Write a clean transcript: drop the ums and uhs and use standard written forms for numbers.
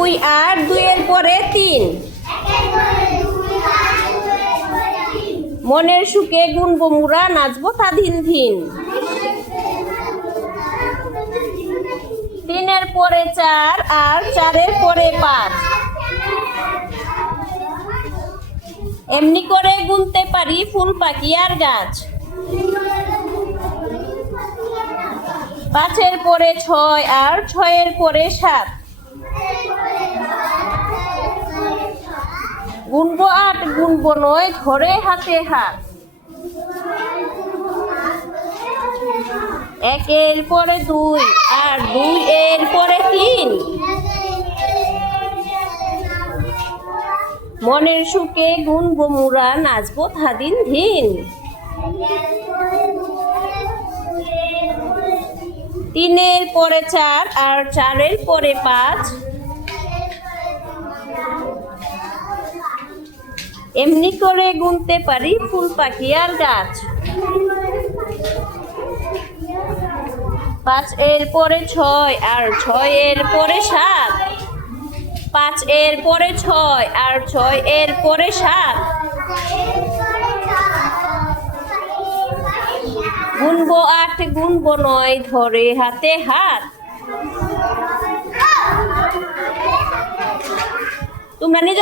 2 আর 2 এর পরে 3। মনের সুখে গুনবো মুরা, নাচবো তা ধিন ধিন। 3 এর পরে 4 আর 4 এর পরে 5। এমনি করে গুনতে পারি ফুল পাখি আর গাছ। 5 এর পরে 6 আর 6 এর পরে 7। গুনবো 8 গুনবো 9, ধরে হাতে হাত। 1 এর পরে 2 আর 2 এর পরে 3। মনের সুখে গুনবো মুরা, নাচবো তা দিন ধিন। 3 এর পরে 4 আর 4 এর পরে 5। এমনি করে গুনতে পারি ফুল পাখি আর গাছ। 5 এর পরে 6 আর 6 এর পরে 7। 5 এর পরে 6 আর 6 এর পরে 7। গুনবো 8 গুনবো 9, ধরে হাতে হাত। তোমরা নিজে